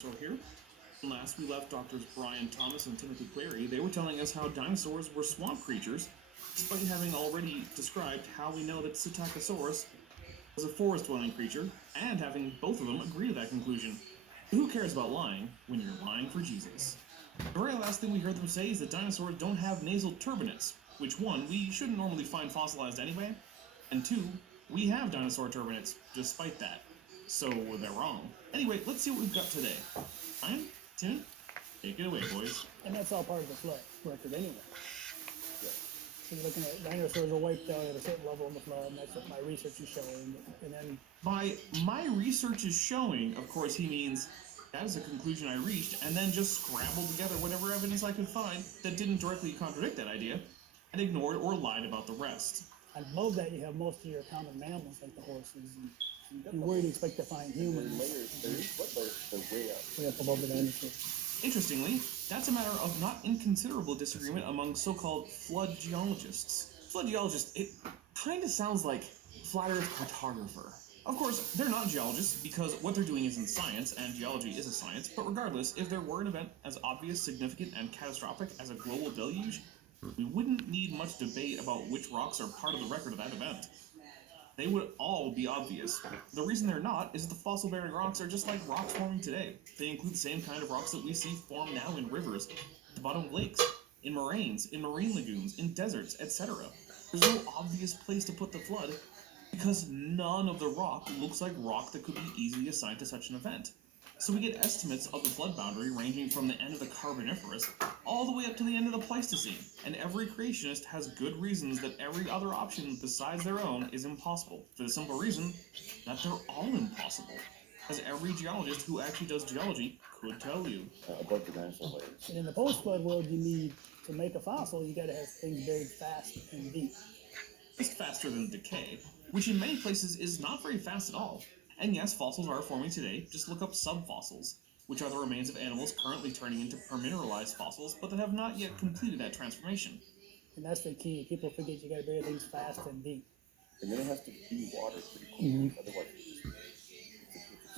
So here, last we left Doctors Brian Thomas and Timothy Clary, they were telling us how dinosaurs were swamp creatures, despite having already described how we know that Psittacosaurus was a forest-dwelling creature, and having both of them agree to that conclusion. Who cares about lying when you're lying for Jesus? The very last thing we heard them say is that dinosaurs don't have nasal turbinates, which one, we shouldn't normally find fossilized anyway, and two, we have dinosaur turbinates despite that. So they're wrong. Anyway, let's see what we've got today. Ryan, Tim, take it away, boys. And that's all part of the flood record anyway. So you're looking at dinosaurs were wiped out at a certain level in the flood, and that's what my research is showing. And then By my research is showing, of course, he means that is a conclusion I reached, and then just scrambled together whatever evidence I could find that didn't directly contradict that idea, and ignored or lied about the rest. above that, you have most of your common mammals like the horses. And where do you expect to find humans? They're way up. Way up above the dinosaurs. Interestingly, that's a matter of not inconsiderable disagreement among so-called flood geologists. Flood geologist, it kind of sounds like flat earth cartographer. Of course, they're not geologists because what they're doing isn't science, and geology is a science, but regardless, if there were an event as obvious, significant, and catastrophic as a global deluge, we wouldn't need much debate about which rocks are part of the record of that event. They would all be obvious. The reason they're not is that the fossil-bearing rocks are just like rocks forming today. They include the same kind of rocks that we see form now in rivers, at the bottom of lakes, in moraines, in marine lagoons, in deserts, etc. There's no obvious place to put the flood, because none of the rock looks like rock that could be easily assigned to such an event. So we get estimates of the flood boundary ranging from the end of the Carboniferous all the way up to the end of the Pleistocene, and every creationist has good reasons that every other option besides their own is impossible, for the simple reason that they're all impossible, as every geologist who actually does geology could tell you. Above the dinosaur layers. And in the post-flood world, you need to make a fossil. You got to have things buried fast and deep. Just faster than decay, which in many places is not very fast at all. And yes, fossils are forming today. Just look up subfossils, which are the remains of animals currently turning into permineralized fossils, but that have not yet completed that transformation. And that's the key. People forget you got to bury things fast and deep. And then it has to be water pretty quick.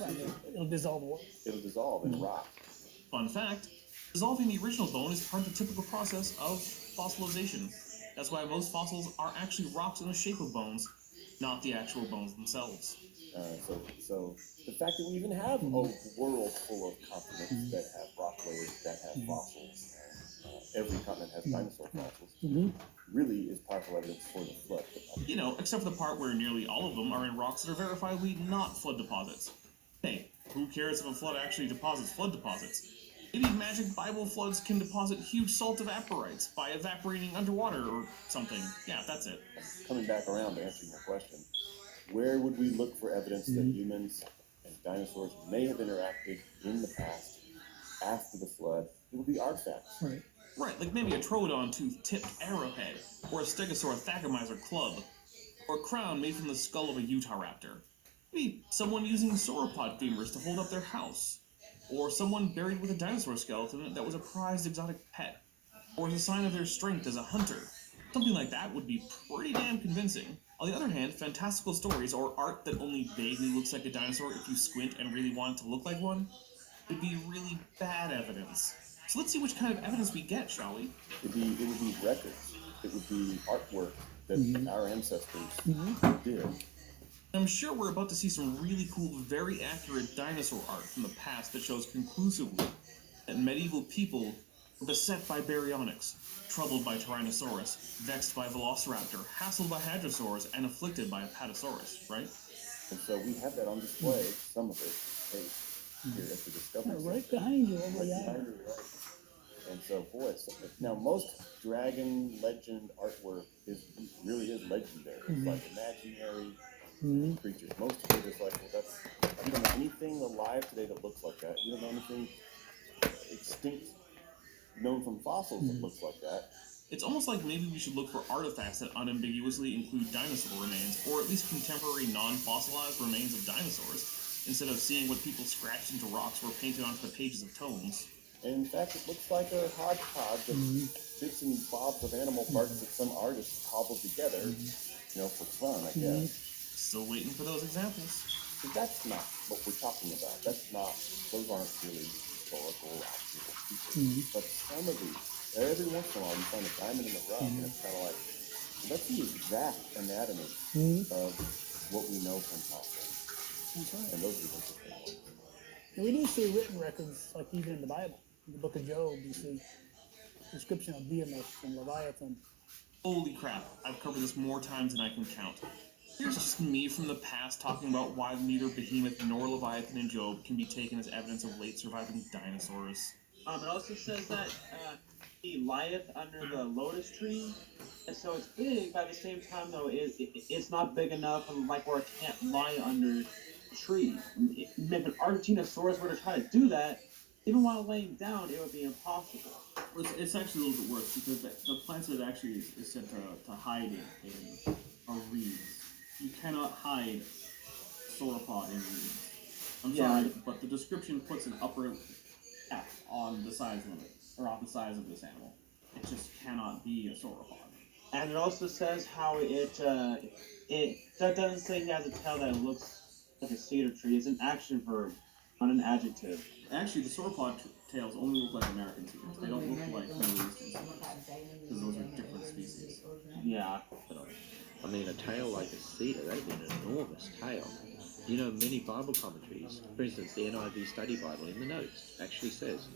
Otherwise, It'll dissolve. it'll dissolve in rock. Fun fact, dissolving the original bone is part of the typical process of fossilization. That's why most fossils are actually rocks in the shape of bones, not the actual bones themselves. So the fact that we even have a world full of continents that have rock layers, that have fossils, every continent has dinosaur fossils, really is powerful evidence for the flood. You know, except for the part where nearly all of them are in rocks that are verifiably not flood deposits. Hey, who cares if a flood actually deposits flood deposits? Maybe magic Bible floods can deposit huge salt evaporites by evaporating underwater or something. Yeah, that's it. Coming back around to answering your question, where would we look for evidence that humans and dinosaurs may have interacted in the past after the flood? It would be artifacts. Right. Right, like maybe a Troodon-toothed tipped arrowhead, or a Stegosaur thagomizer club, or a crown made from the skull of a Utah raptor. Maybe someone using sauropod femurs to hold up their house, or someone buried with a dinosaur skeleton that was a prized exotic pet, or as a sign of their strength as a hunter. Something like that would be pretty damn convincing. On the other hand, fantastical stories or art that only vaguely looks like a dinosaur if you squint and really want it to look like one would be really bad evidence. So let's see which kind of evidence we get, shall we? It would be records. It would be artwork that our ancestors did. I'm sure we're about to see some really cool, very accurate dinosaur art from the past that shows conclusively that medieval people were beset by baryonyx, troubled by Tyrannosaurus, vexed by Velociraptor, hassled by Hadrosaurs, and afflicted by Apatosaurus, right? And so we have that on display, some of it, here at the Discovery Center. Right behind you over there. Behind you, right. And so, boy, now most dragon legend artwork really is legendary. It's like imaginary creatures. Most of it is like, well, you don't know anything alive today that looks like that. You don't know anything extinct known from fossils that looks like that. It's almost like maybe we should look for artifacts that unambiguously include dinosaur remains, or at least contemporary non-fossilized remains of dinosaurs, instead of seeing what people scratched into rocks or painted onto the pages of tomes. And in fact, it looks like a hodgepodge of bits and bobs of animal parts that some artists cobbled together, for fun, I guess. Still waiting for those examples. But that's not what we're talking about. That's not those aren't really historical, actual people. But some of these, every once in a while, you find a diamond in the rough, and it's kind of like, that's the exact anatomy of what we know from fossils. That's right. And those are the interesting ones. And we do see written records, like even in the Bible. In the book of Job, you see description of Behemoth and Leviathan. Holy crap, I've covered this more times than I can count. Here's just me from the past talking about why neither Behemoth nor Leviathan in Job can be taken as evidence of late surviving dinosaurs. It also says that he lieth under the lotus tree, and so it's big, but at the same time, though, it's not big enough, and like where it can't lie under a tree. If an Argentinosaurus were to try to do that, even while laying down, it would be impossible. It's actually a little bit worse because the plant that actually is said to hide in are reeds. You cannot hide sauropod in reeds. I'm sorry, but the description puts an upper F on the size limit, or on the size of this animal. It just cannot be a sauropod. And it also says how that doesn't say he has a tail that looks like a cedar tree. It's an action verb, not an adjective. Actually, the sauropod tails only look like American cedars. They don't look like Middle Eastern cedars, because those are different species. Yeah. I mean, a tail like a cedar, that'd be an enormous tail. You know, many Bible commentaries, for instance, the NIV Study Bible in the notes actually says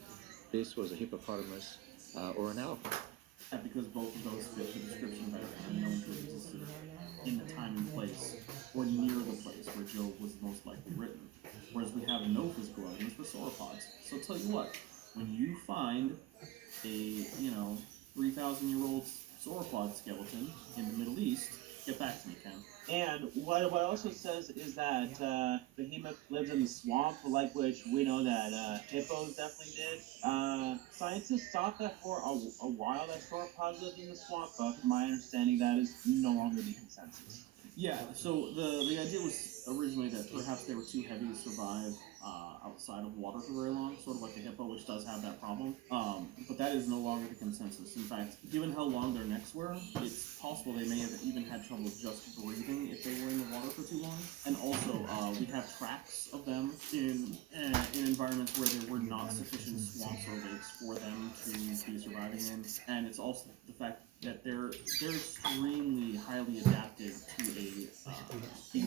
this was a hippopotamus or an elephant. Yeah, because both of those fit the description better and known to have existed in the time and place, or near the place where Job was most likely written. Whereas we have no physical evidence for sauropods. So I'll tell you what, when you find a, 3,000-year-old sauropod skeleton in the Middle East, get back to me, Ken. And what it also says is that Behemoth lives in the swamp, like which we know that hippos definitely did. Scientists thought that for a while that sauropods lived in the swamp, but from my understanding, that is no longer the consensus. Yeah, so the idea was originally that perhaps they were too heavy to survive outside of water for very long, sort of like the hippo, which does have that problem. But that is no longer the consensus. In fact, given how long their necks were, it's possible they may have even had trouble just breathing if they were in the water for too long. And also, we have tracks of them in environments where there were not sufficient swamps or lakes for them to be surviving in. And it's also the fact that they're extremely highly adapted to a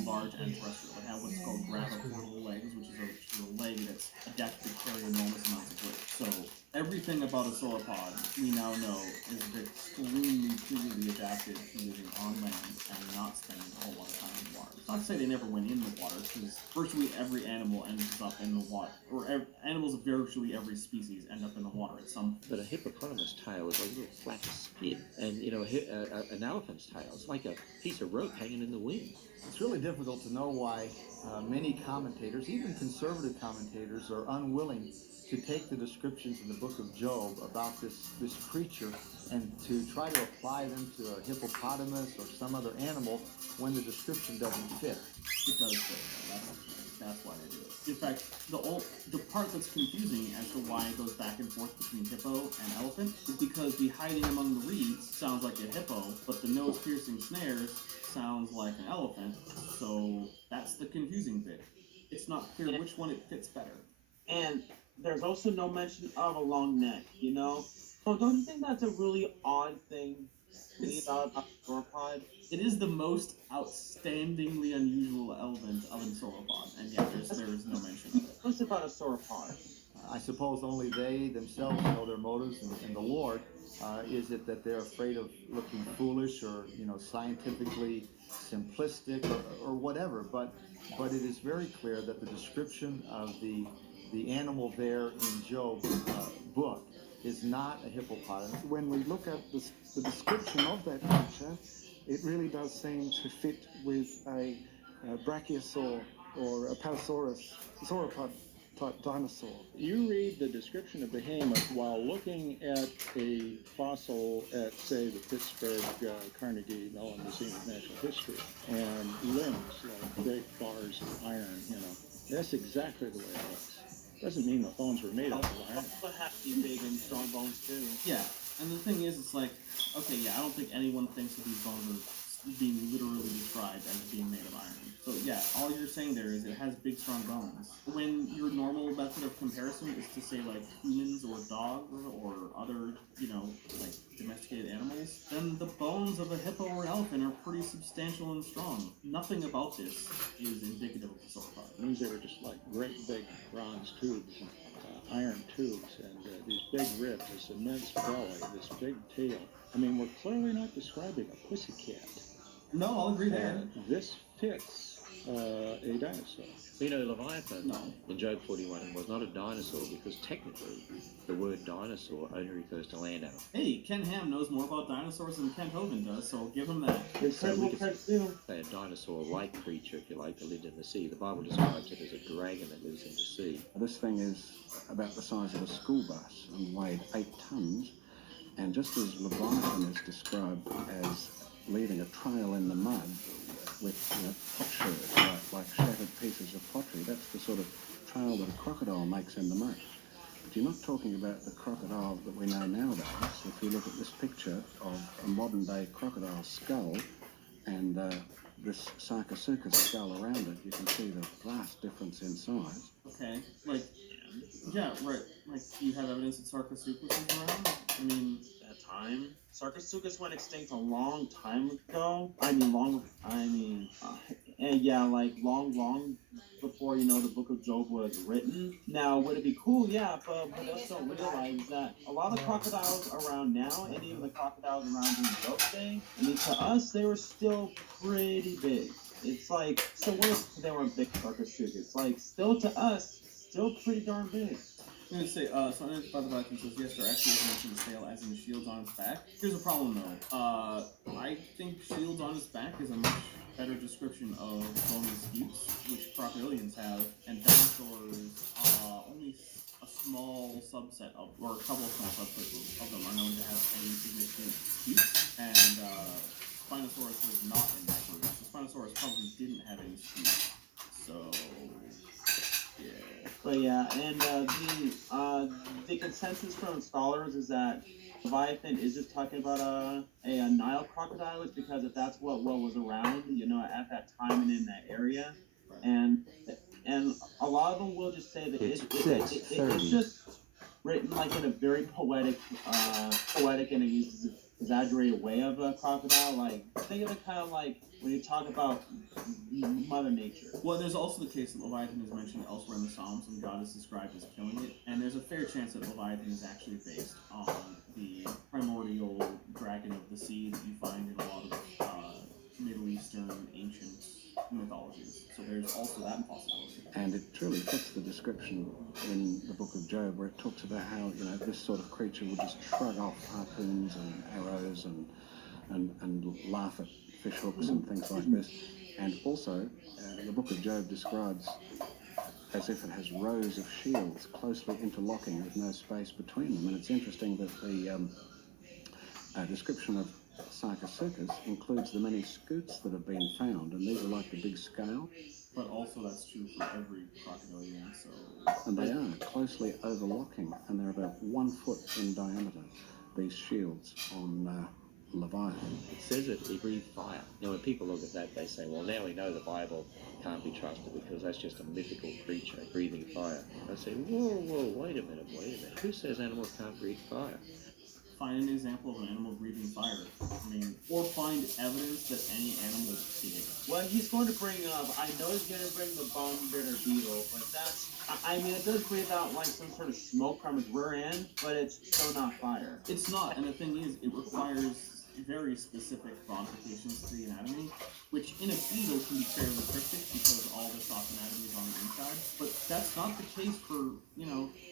large and terrestrial. They have what's called graviportal legs, which is a leg that's adapted to carry enormous amounts of weight. So everything about a sauropod we now know is extremely poorly adapted to living on land and not spending a whole lot of time in the water. It's not to say they never went in the water, because virtually every animal ends up in the water, or animals of virtually every species end up in the water at some point. But a hippopotamus tail is a little flat skin, and an elephant's tail is like a piece of rope hanging in the wind. It's really difficult to know why many commentators, even conservative commentators, are unwilling to take the descriptions in the book of Job about this creature and to try to apply them to a hippopotamus or some other animal when the description doesn't fit. It does fit, though. That's why they do it. In fact, the part that's confusing as to why it goes back and forth between hippo and elephant is because the hiding among the reeds sounds like a hippo, but the nose-piercing snares sounds like an elephant, so that's the confusing bit. It's not clear which one it fits better. And there's also no mention of a long neck, So don't you think that's a really odd thing about a sauropod? It is the most outstandingly unusual element of a sauropod, and yet there is no mention of it. What's about a sauropod? I suppose only they themselves know their motives, and the Lord. Is it that they're afraid of looking foolish or scientifically simplistic or whatever? But it is very clear that the description of the animal there in Job's book is not a hippopotamus. When we look at the description of that creature, it really does seem to fit with a brachiosaur or a palasaurus sauropod type dinosaur. You read the description of Behemoth while looking at a fossil at, say, the Pittsburgh Carnegie Mellon Museum of Natural History, and limbs like great bars of iron, That's exactly the way it looks. Doesn't mean the bones were made out of iron. But have to be big and strong bones too. Yeah, and the thing is, it's like, okay, yeah, I don't think anyone thinks that these bones are being literally described as being made of iron. So So yeah, all you're saying there is it has big, strong bones. When your normal method of comparison is to say like humans or dogs or other, like domesticated animals, then the bones of a hippo or an elephant are pretty substantial and strong. Nothing about this is indicative of a sauropod. These are just like great big bronze tubes, iron tubes, and these big ribs, this immense belly, this big tail. I mean, we're clearly not describing a pussycat. No, I'll agree there. This fits a dinosaur. Leviathan No. in Job 41 was not a dinosaur because technically the word dinosaur only refers to land animals. Hey, Ken Ham knows more about dinosaurs than Kent Hovind does, so give him that. So we could say a dinosaur-like creature, if you like, that lived in the sea. The Bible describes it as a dragon that lives in the sea. This thing is about the size of a school bus and weighed 8 tons. And just as Leviathan is described as leaving a trail in the mud with potsherds, like shattered pieces of pottery, that's the sort of trail that a crocodile makes in the mud. But you're not talking about the crocodile that we know nowadays. If you look at this picture of a modern-day crocodile skull and this Sarcosuchus skull around it, you can see the vast difference in size. Okay, yeah, right. Like, do you have evidence that Sarcosuchus is around? I mean, That time, Sarcosuchus went extinct a long time ago. Long before the Book of Job was written. Now, would it be cool? Yeah, but we also realize that a lot of the crocodiles around now, and even the crocodiles around in Job's day, I mean, to us, they were still pretty big. It's like, so what if they weren't big Sarcosuchus? Like, still to us, still pretty darn big. I'm going to say, something about the Viking says, yes, there actually is mention of sail as in shields on its back. Here's a problem, though. I think shields on its back is a much better description of bony scutes, which crocodilians have, and dinosaurs, only a small subset of, or a couple of small subsets of them are known to have any significant scutes, and Spinosaurus was not in that group. So Spinosaurus probably didn't have any scutes. So, yeah. But yeah, and the consensus from scholars is that Leviathan is just talking about a Nile crocodile, is because if that's what was around, at that time and in that area, and a lot of them will just say that it's just written like in a very poetic and exaggerated way of a crocodile. Like, think of it kind of like when you talk about Mother Nature. Well, there's also the case that Leviathan is mentioned elsewhere in the Psalms, and God is described as killing it. And there's a fair chance that Leviathan is actually based on the primordial dragon of the sea that you find in a lot of Middle Eastern ancient mythologies. So there's also that possibility. And it truly fits the description in the book of Job, where it talks about how this sort of creature would just shrug off harpoons and arrows and laugh at fish hooks and things like this. And also, the book of Job describes as if it has rows of shields closely interlocking with no space between them. And it's interesting that the description of Sarcosuchus includes the many scutes that have been found, and these are like the big scale. But also that's true for every crocodilian, so... And they are closely overlocking, and they're about 1 foot in diameter, these shields on Leviathan. It says that he breathed fire. Now, when people look at that, they say, well, now we know the Bible can't be trusted because that's just a mythical creature breathing fire. I say, whoa, wait a minute. Who says animals can't breathe fire? Find an example of an animal breathing fire. Or find evidence that any animal did. Well, he's going to bring up, I know he's going to bring the bone bitter beetle, but that's, it does breathe out like some sort of smoke from its rear end, but it's still not fire. It's not, and the thing is, it requires very specific modifications to the anatomy, which in a beetle can be fairly cryptic because all the soft anatomy is on the inside. But that's not the case for,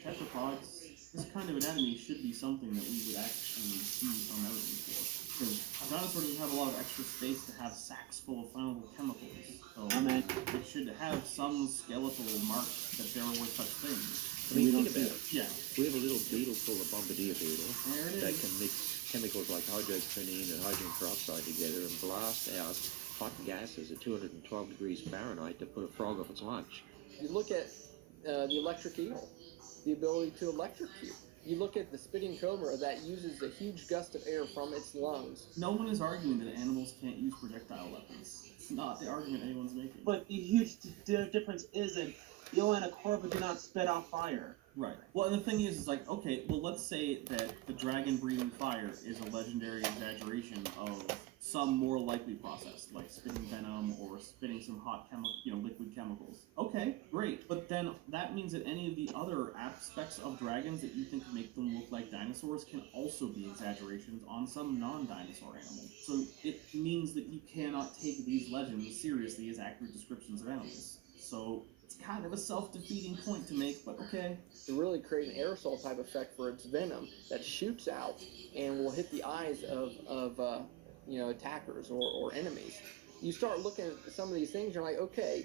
tetrapods. This kind of anatomy should be something that we would actually see some evidence for. Because dinosaurs doesn't have a lot of extra space to have sacs full of flammable chemicals. So it should have some skeletal mark that there were such things. Think about it. Yeah. We have a little beetle called a bombardier beetle There it that is. can mix chemicals like hydroquinone and hydrogen peroxide together and blast out hot gases at 212 degrees Fahrenheit to put a frog off its lunch. You look at the electric eel, the ability to electrocute. You look at the spitting cobra that uses a huge gust of air from its lungs. No one is arguing that animals can't use projectile weapons. It's not the argument anyone's making. But the huge difference is that eel and a corvid do not spit out fire. Right. Well, and the thing is like, okay, well, let's say that the dragon breathing fire is a legendary exaggeration of some more likely process, like spitting venom or spitting some hot liquid chemicals. Okay, great. But then that means that any of the other aspects of dragons that you think make them look like dinosaurs can also be exaggerations on some non-dinosaur animal. So it means that you cannot take these legends seriously as accurate descriptions of animals. So it's kind of a self-defeating point to make, but okay. To really create an aerosol type effect for its venom that shoots out and will hit the eyes of attackers or enemies. You start looking at some of these things, you're like, okay,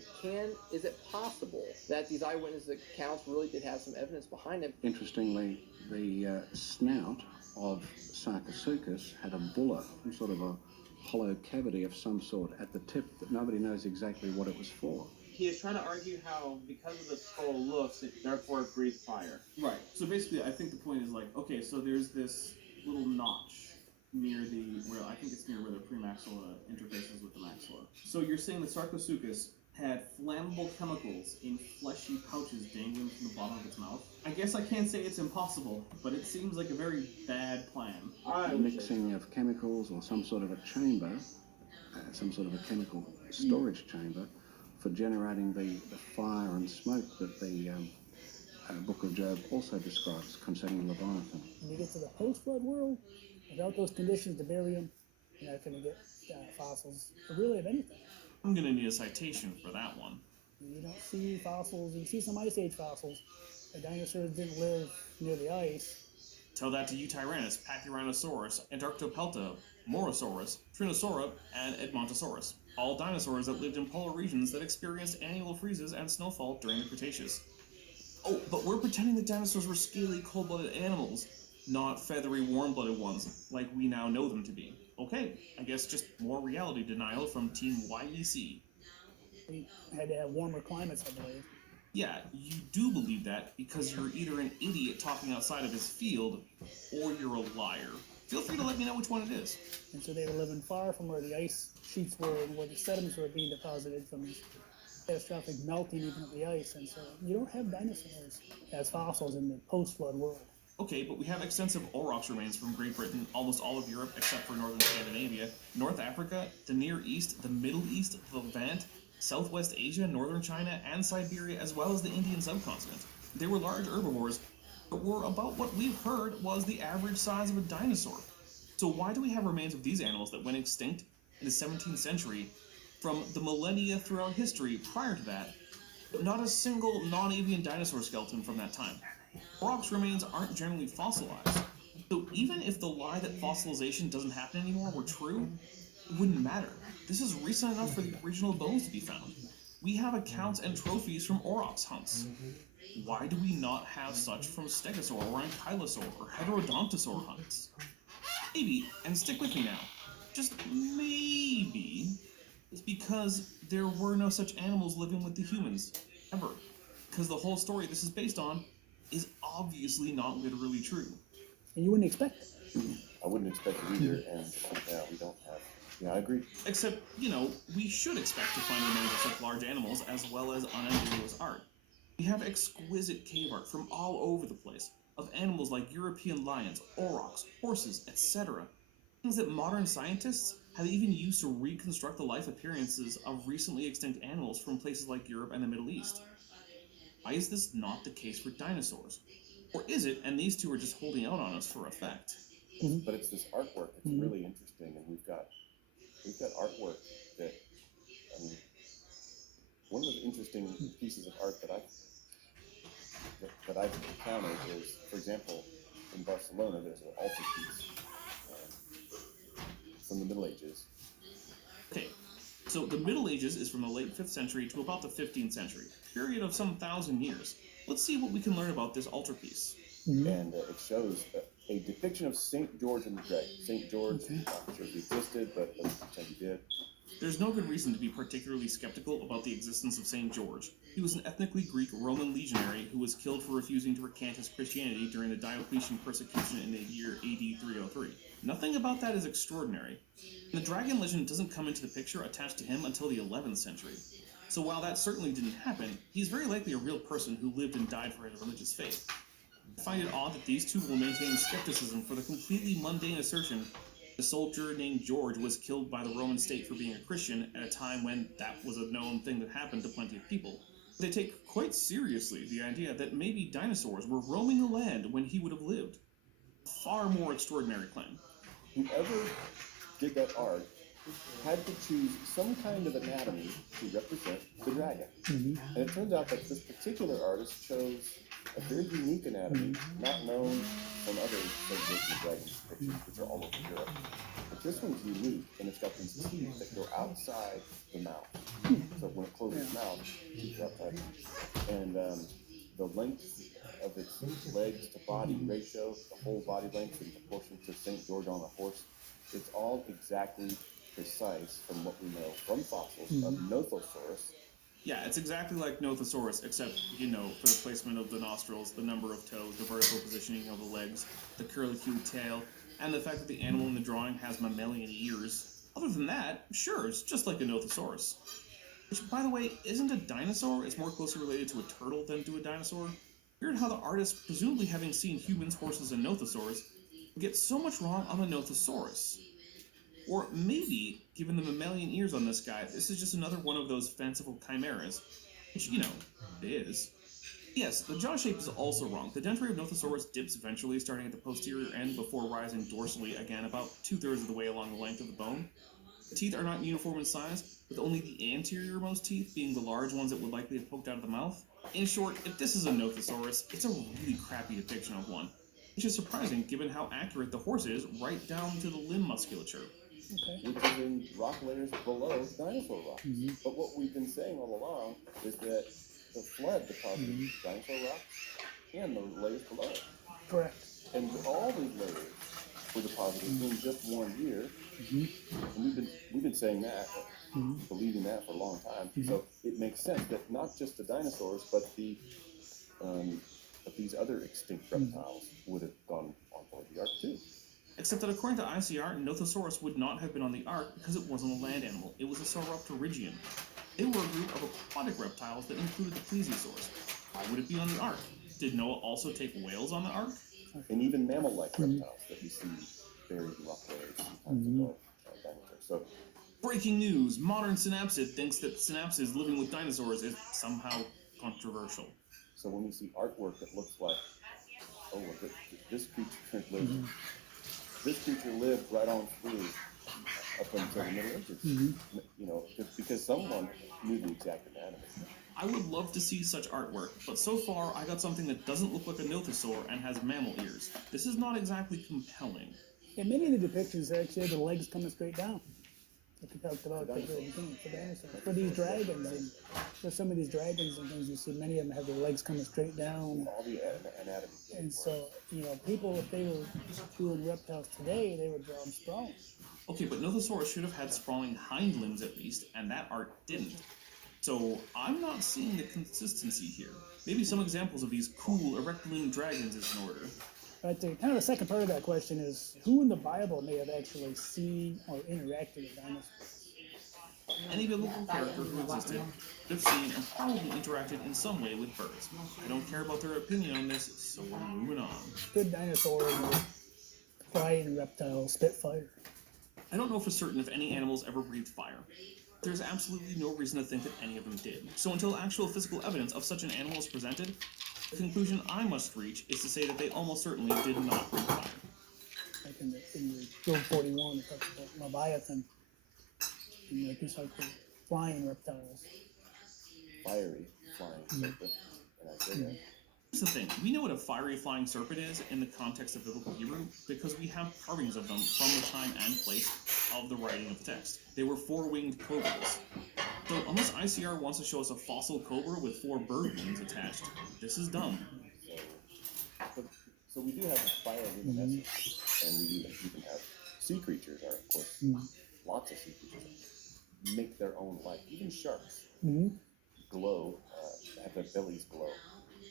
is it possible that these eyewitness accounts really did have some evidence behind it? Interestingly, the snout of Sarcosuchus had a bulla, some sort of a hollow cavity of some sort at the tip that nobody knows exactly what it was for. He is trying to argue how, because of the skull looks, therefore it breathes fire. Right. So basically, I think the point is like, okay, so there's this little notch near I think it's near where the premaxilla interfaces with the maxilla. So you're saying that Sarcosuchus had flammable chemicals in fleshy pouches dangling from the bottom of its mouth? I guess I can't say it's impossible, but it seems like a very bad plan. A mixing of chemicals or some sort of a chamber, some sort of a chemical storage chamber, for generating the fire and smoke that the Book of Job also describes concerning Leviathan. When you get to the post-flood world, without those conditions to bury them, you're not going to get fossils, really, of anything. I'm going to need a citation for that one. You don't see fossils. You see some Ice Age fossils. The dinosaurs didn't live near the ice. Tell that to Eutyrannus, Pachyrhinosaurus, Antarctopelta, Morosaurus, Trinosaura, and Edmontosaurus. All dinosaurs that lived in polar regions that experienced annual freezes and snowfall during the Cretaceous. Oh, but we're pretending that dinosaurs were scaly, cold-blooded animals, not feathery, warm-blooded ones, like we now know them to be. Okay, I guess just more reality denial from Team YEC. We had to have warmer climates, I believe. Yeah, you do believe that because you're either an idiot talking outside of his field, or you're a liar. Feel free to let me know which one it is. And so they were living far from where the ice sheets were and where the sediments were being deposited from this catastrophic melting even of the ice. And so you don't have dinosaurs as fossils in the post-flood world. Okay, but we have extensive aurochs remains from Great Britain, almost all of Europe except for northern Scandinavia, North Africa, the Near East, the Middle East, the Levant, Southwest Asia, northern China, and Siberia, as well as the Indian subcontinent. They were large herbivores, but were about what we've heard was the average size of a dinosaur. So why do we have remains of these animals that went extinct in the 17th century from the millennia throughout history prior to that, but not a single non-avian dinosaur skeleton from that time? Aurochs remains aren't generally fossilized. So even if the lie that fossilization doesn't happen anymore were true, it wouldn't matter. This is recent enough for the original bones to be found. We have accounts and trophies from aurochs hunts. Why do we not have such from stegosaur or ankylosaur or heterodontosaur hunts? Maybe, and stick with me now, just maybe, it's because there were no such animals living with the humans, ever. Because the whole story this is based on is obviously not literally true. And you wouldn't expect it. I wouldn't expect it either, and yeah, we don't have. Yeah, I agree. Except, we should expect to find remains of such large animals as well as unambiguous art. We have exquisite cave art from all over the place, of animals like European lions, aurochs, horses, etc. Things that modern scientists have even used to reconstruct the life appearances of recently extinct animals from places like Europe and the Middle East. Why is this not the case for dinosaurs? Or is it, and these two are just holding out on us for effect? But it's this artwork that's really interesting, and we've got artwork that, I mean, one of the interesting pieces of art that I've encountered is, for example, in Barcelona, there's an altarpiece from the Middle Ages. Okay, so the Middle Ages is from the late 5th century to about the 15th century, a period of some 1,000 years. Let's see what we can learn about this altarpiece. And it shows a depiction of St. George and the Dragon. St. George, I'm not sure if he existed, but let's pretend he did. There's no good reason to be particularly skeptical about the existence of St. George. He was an ethnically Greek Roman legionary who was killed for refusing to recant his Christianity during the Diocletian persecution in the year AD 303. Nothing about that is extraordinary. And the dragon legend doesn't come into the picture attached to him until the 11th century. So while that certainly didn't happen, he's very likely a real person who lived and died for his religious faith. I find it odd that these two will maintain skepticism for the completely mundane assertion a soldier named George was killed by the Roman state for being a Christian at a time when that was a known thing that happened to plenty of people. They take quite seriously the idea that maybe dinosaurs were roaming the land when he would have lived. Far more extraordinary claim. Whoever did that art had to choose some kind of anatomy to represent the dragon. And it turns out that this particular artist chose a very unique anatomy, not known from other segregation of dragon pictures, which are all over Europe. But this one's unique, and it's got these teeth that go outside the mouth. So when it closes its mouth, teeth are outside. And the length of its legs to body ratio, the whole body length in proportion to St. George on a horse, it's all exactly precise from what we know from fossils of Nothosaurus. Yeah, it's exactly like Nothosaurus, except, for the placement of the nostrils, the number of toes, the vertical positioning of the legs, the curlicued tail, and the fact that the animal in the drawing has mammalian ears. Other than that, sure, it's just like a Nothosaurus. Which, by the way, isn't a dinosaur. It's more closely related to a turtle than to a dinosaur. Weird how the artist, presumably having seen humans, horses, and Nothosaurs, gets so much wrong on the Nothosaurus. Or maybe, given the mammalian ears on this guy, this is just another one of those fanciful chimeras. Which, it is. Yes, the jaw shape is also wrong. The dentary of Nothosaurus dips ventrally, starting at the posterior end before rising dorsally again about 2/3 of the way along the length of the bone. The teeth are not uniform in size, with only the anterior-most teeth being the large ones that would likely have poked out of the mouth. In short, if this is a Nothosaurus, it's a really crappy depiction of one. Which is surprising given how accurate the horse is right down to the limb musculature. Which is in rock layers below dinosaur rocks. But what we've been saying all along is that the flood deposited dinosaur rocks and the layers below it. Correct. And all these layers were deposited in just 1 year. And we've been saying that, believing that for a long time. So it makes sense that not just the dinosaurs, but these other extinct reptiles would have gone on board the Ark too. Except that according to ICR, Nothosaurus would not have been on the Ark because it wasn't a land animal. It was a Sauropterygian. They were a group of aquatic reptiles that included the plesiosaurs. Why would it be on the Ark? Did Noah also take whales on the Ark? And even mammal-like reptiles that we see buried in rock layers sometimes above dinosaurs. So, breaking news! Modern Synapsid thinks that synapsids living with dinosaurs is somehow controversial. So when we see artwork that looks like, this creature lived. This creature lived right on through up until the Middle Ages. Because someone knew the exact anatomy. I would love to see such artwork, but so far I got something that doesn't look like a nothosaur and has mammal ears. This is not exactly compelling. In many of the depictions, actually, the legs coming straight down. Like we talked about at the beginning, for dinosaurs. For these dragons, and for some of these dragons and things, you see many of them have their legs coming straight down. All the anatomy. And so, people, if they were doing reptiles today, they would draw them sprawling. Okay, but Nothosaurus should have had sprawling hind limbs at least, and that art didn't. So I'm not seeing the consistency here. Maybe some examples of these cool erect-limbed dragons is in order. But kind of the second part of that question is, who in the Bible may have actually seen or interacted with dinosaurs? Any biblical character who existed could have seen and probably interacted in some way with birds. I don't care about their opinion on this, so we're moving on. Good dinosaurs, flying reptiles, spitfire. I don't know for certain if any animals ever breathed fire. There's absolutely no reason to think that any of them did. So until actual physical evidence of such an animal is presented, the conclusion I must reach is to say that they almost certainly did not breathe fire. Like in the Job 41, it talks about Leviathan, and like these like the flying reptiles. Fiery flying serpent, and Isaiah. Here's the thing, we know what a fiery flying serpent is in the context of biblical Hebrew because we have carvings of them from the time and place of the writing of the text. They were four-winged cobras. So unless ICR wants to show us a fossil cobra with 4 bird wings attached, this is dumb. So we do have bioluminescence, and we do even have sea creatures are, of course, lots of sea creatures. make their own light. Even sharks glow, have their bellies glow.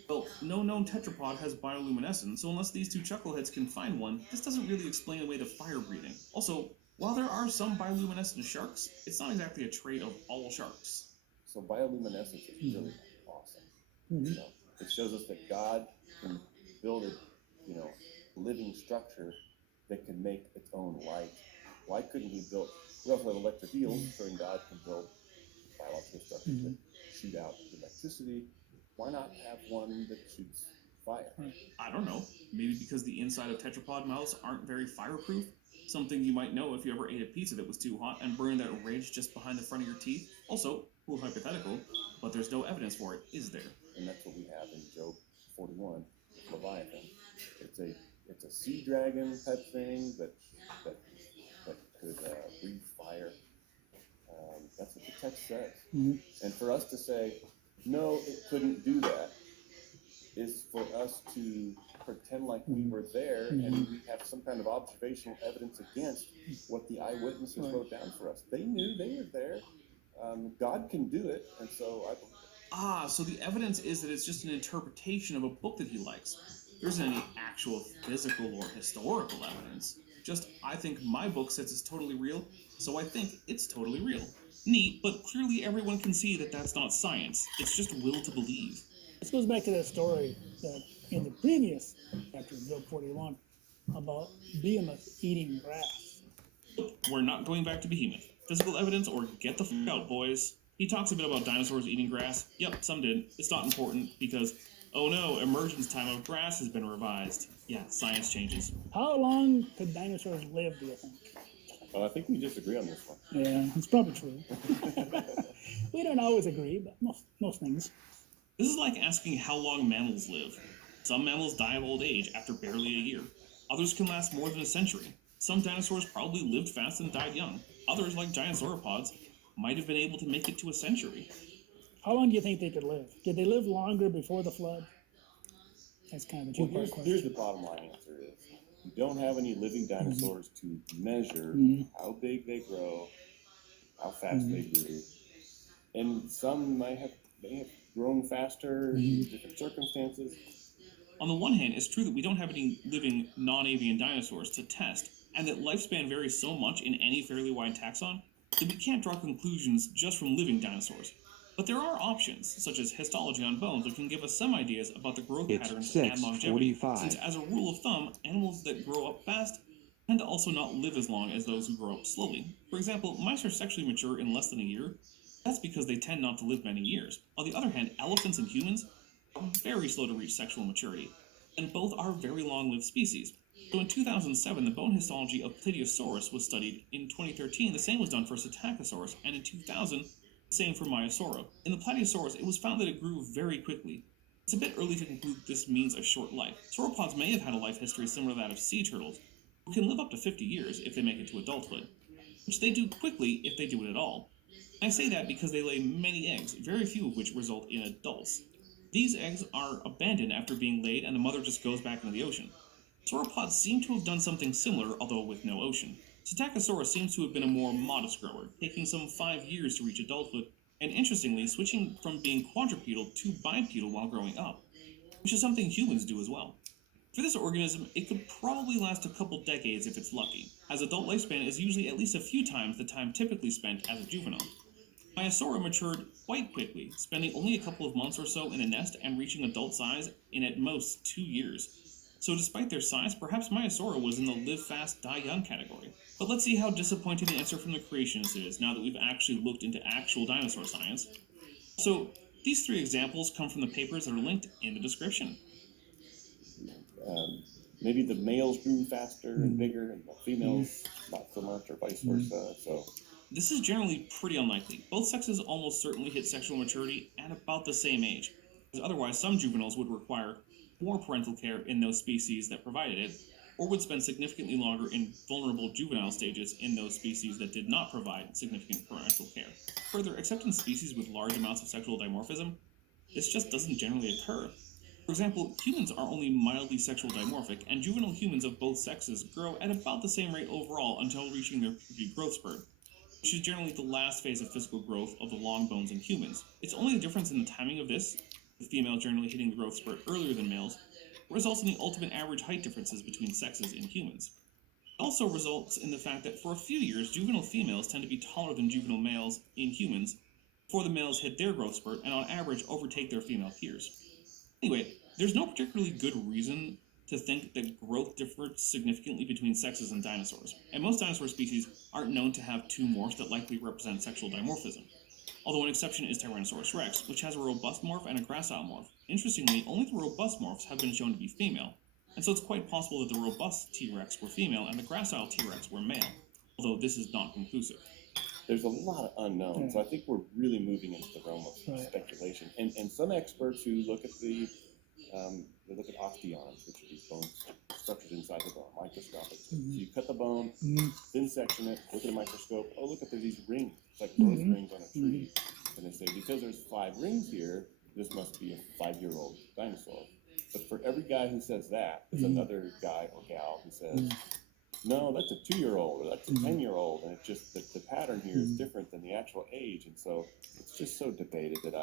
Well, no known tetrapod has bioluminescence, so unless these two chuckleheads can find one, this doesn't really explain away the fire breathing. Also, while there are some bioluminescent sharks, it's not exactly a trait of all sharks. So bioluminescence is really awesome. You know, it shows us that God can build a, you know, living structure that can make its own light. Why couldn't he build? We also have electric eels, showing God can build biological structures that shoot out electricity. Why not have one that shoots fire? I don't know. Maybe because the inside of tetrapod mouths aren't very fireproof? Something you might know if you ever ate a pizza that was too hot and burned that ridge just behind the front of your teeth. Also, cool hypothetical, but there's no evidence for it, is there? And that's what we have in Job 41, Leviathan. It's a sea dragon type thing that could breathe fire. That's what the text says. And for us to say, no, it couldn't do that, is for us to pretend like we were there and we have some kind of observational evidence against what the eyewitnesses wrote down for us. They knew, they were there. God can do it, and so I believe it. Ah, so the evidence is that it's just an interpretation of a book that he likes. There isn't any actual physical or historical evidence. Just, I think my book says it's totally real, so I think it's totally real. Neat, but clearly everyone can see that that's not science. It's just will to believe. This goes back to that story that in the previous chapter of Job 41 about Behemoth eating grass. We're not going back to Behemoth. Physical evidence or get the f out, boys. He talks a bit about dinosaurs eating grass. Yep, some did. It's not important because, oh no, emergence time of grass has been revised. Yeah, science changes. How long could dinosaurs live, do you think? Well, I think we disagree on this one. Yeah, it's probably true. We don't always agree, but most things. This is like asking how long mammals live. Some mammals die of old age after barely a year. Others can last more than a century. Some dinosaurs probably lived fast and died young. Others, like giant sauropods, might have been able to make it to a century. How long do you think they could live? Did they live longer before the flood? That's kind of a two-part question. Here's the bottom line answer is, you don't have any living dinosaurs to measure how big they grow, how fast they grew. And some may have grown faster in different circumstances. On the one hand, it's true that we don't have any living non-avian dinosaurs to test, and that lifespan varies so much in any fairly wide taxon that we can't draw conclusions just from living dinosaurs. But there are options, such as histology on bones, that can give us some ideas about the growth patterns and longevity, since as a rule of thumb, animals that grow up fast tend to also not live as long as those who grow up slowly. For example, mice are sexually mature in less than a year. That's because they tend not to live many years. On the other hand, elephants and humans are very slow to reach sexual maturity, and both are very long-lived species. So in 2007, the bone histology of Plateosaurus was studied. In 2013, the same was done for Psittacosaurus, and in 2000, the same for Maiasaura. In the Plateosaurus, it was found that it grew very quickly. It's a bit early to conclude this means a short life. Sauropods may have had a life history similar to that of sea turtles, who can live up to 50 years if they make it to adulthood, which they do quickly if they do it at all. I say that because they lay many eggs, very few of which result in adults. These eggs are abandoned after being laid and the mother just goes back into the ocean. Sauropods seem to have done something similar, although with no ocean. Psittacosaurus seems to have been a more modest grower, taking some 5 years to reach adulthood, and interestingly, switching from being quadrupedal to bipedal while growing up, which is something humans do as well. For this organism, it could probably last a couple decades if it's lucky, as adult lifespan is usually at least a few times the time typically spent as a juvenile. Maiasaura matured quite quickly, spending only a couple of months or so in a nest and reaching adult size in at most 2 years. So despite their size, perhaps Maiasaura was in the live fast, die young category. But let's see how disappointing the answer from the creationists is now that we've actually looked into actual dinosaur science. So these 3 examples come from the papers that are linked in the description. Maybe the males grew faster and bigger, and the females not so much, or vice versa. So this is generally pretty unlikely. Both sexes almost certainly hit sexual maturity at about the same age, because otherwise some juveniles would require more parental care in those species that provided it, or would spend significantly longer in vulnerable juvenile stages in those species that did not provide significant parental care. Further, except in species with large amounts of sexual dimorphism, this just doesn't generally occur. For example, humans are only mildly sexual dimorphic, and juvenile humans of both sexes grow at about the same rate overall until reaching their puberty growth spurt. which is generally the last phase of physical growth of the long bones in humans. It's only the difference in the timing of this, with females generally hitting the growth spurt earlier than males, results in the ultimate average height differences between sexes in humans. It also results in the fact that for a few years, juvenile females tend to be taller than juvenile males in humans before the males hit their growth spurt and on average overtake their female peers. Anyway, there's no particularly good reason to think that growth differed significantly between sexes in dinosaurs, and most dinosaur species aren't known to have two morphs that likely represent sexual dimorphism. Although an exception is Tyrannosaurus rex, which has a robust morph and a gracile morph. Interestingly, only the robust morphs have been shown to be female, and so it's quite possible that the robust T-Rex were female and the gracile T-Rex were male, although this is not conclusive. There's a lot of unknowns, so I think we're really moving into the realm of speculation. And some experts who look at they look at osteons, which are these bone structures inside the bone, microscopic. So you cut the bone, thin section it, look at a microscope. Oh, look at there's these rings. It's like growth rings on a tree. And they say because there's 5 rings here, this must be a 5-year-old dinosaur. But for every guy who says that, there's another guy or gal who says, no, that's a 2-year-old or that's a 10-year-old, and it's just that the pattern here is different than the actual age, and so it's just so debated that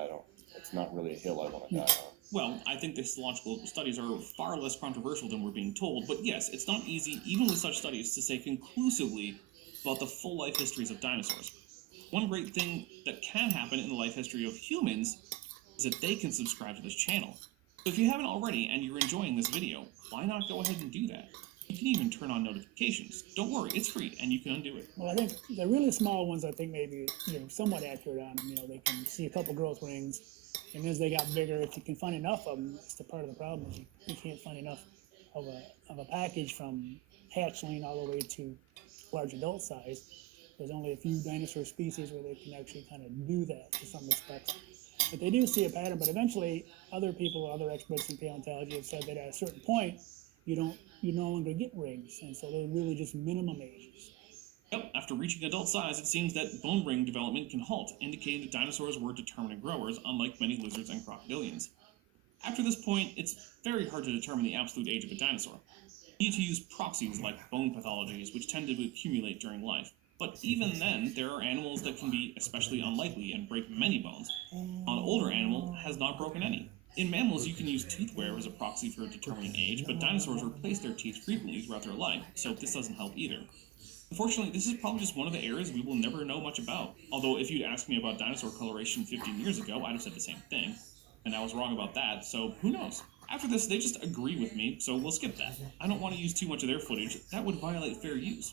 it's not really a hill I want to die on. Well, I think the histological studies are far less controversial than we're being told, but yes, it's not easy, even with such studies, to say conclusively about the full life histories of dinosaurs. One great thing that can happen in the life history of humans is that they can subscribe to this channel. So if you haven't already and you're enjoying this video, why not go ahead and do that? You can even turn on notifications. Don't worry, it's free, and you can undo it. Well, I think the really small ones, I think maybe somewhat accurate on them. They can see a couple growth rings, and as they got bigger, if you can find enough of them, that's the part of the problem is you can't find enough of a package from hatchling all the way to large adult size. There's only a few dinosaur species where they can actually kind of do that to some respects. But they do see a pattern, but eventually other people, other experts in paleontology have said that at a certain point, you no longer get rings, and so they're really just minimum ages. Yep, after reaching adult size, it seems that bone ring development can halt, indicating that dinosaurs were determinate growers, unlike many lizards and crocodilians. After this point, it's very hard to determine the absolute age of a dinosaur. You need to use proxies like bone pathologies, which tend to accumulate during life. But even then, there are animals that can be especially unlikely and break many bones. An older animal has not broken any. In mammals, you can use tooth wear as a proxy for determining age, but dinosaurs replace their teeth frequently throughout their life, so this doesn't help either. Unfortunately, this is probably just one of the areas we will never know much about. Although if you'd asked me about dinosaur coloration 15 years ago, I'd have said the same thing. And I was wrong about that, so who knows? After this, they just agree with me, so we'll skip that. I don't want to use too much of their footage. That would violate fair use.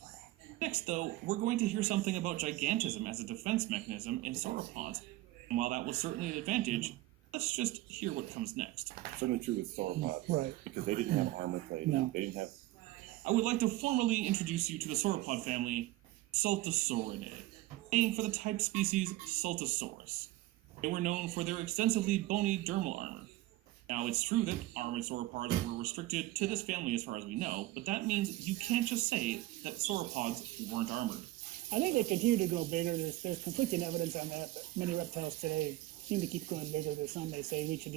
Next, though, we're going to hear something about gigantism as a defense mechanism in sauropods. And while that was certainly an advantage, let's just hear what comes next. Certainly true with sauropods. Right. Because they didn't have armor plating. No. They didn't have... I would like to formally introduce you to the sauropod family, Saltasauridae, named for the type species Saltasaurus. They were known for their extensively bony dermal armor. Now, it's true that armored sauropods were restricted to this family as far as we know, but that means you can't just say that sauropods weren't armored. I think they continue to grow bigger. There's conflicting evidence on that, but many reptiles today seem to keep growing bigger. There's some they say reach an